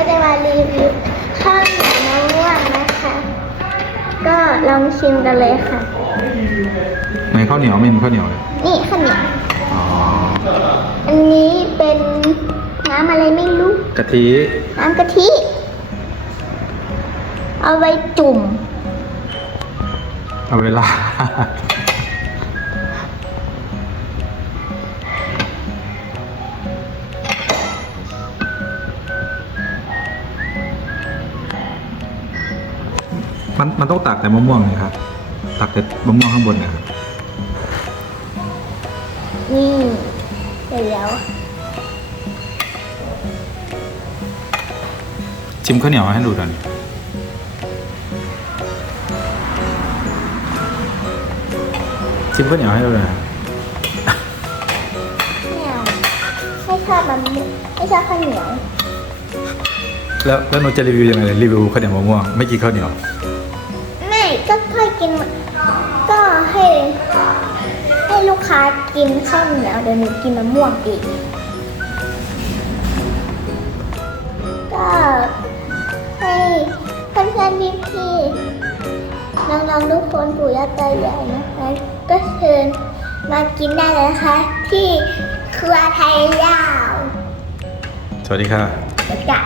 ก็จะมารีวิวข้าวเหนียวมะม่วงนะคะ ก็ลองชิมกันเลยค่ะ ในข้าวเหนียวไม่มีข้าวเหนียวเลยนี่ข้าวเหนียวอ๋ออันนี้เป็นน้ำอะไรไม่รู้ กะทิน้ำกะทิ เอาไว้จุ่มเอาเวลา มันมันต้องตักแต่มะม่วงเลยครับ ตักแต่มะม่วงข้างบนนะครับ นี่เสร็จแล้วชิมข้าวเหนียวให้ดูกันชิมข้าวเหนียวให้ดูหน่อยเนี่ยไม่ชอบมันไม่ชอบข้าวเหนียว แล้วแล้วหนูจะรีวิวยังไงรีวิวข้าวเหนียวมะม่วงไม่กินข้าวเหนียวไม่ ก็ค่อยกิน ก็ให้ให้ลูกค้ากินข้าวเหนียวเดี๋ยวหนูกินมะม่วงอีกก็ให้เพื่อนๆพี่ๆน้องๆทุกคนปู่ย่าตายายนะคะ ก็เชิญมากินได้เลยนะคะ ที่ครัวไทยยาว สวัสดีค่ะเดี๋ยวจะ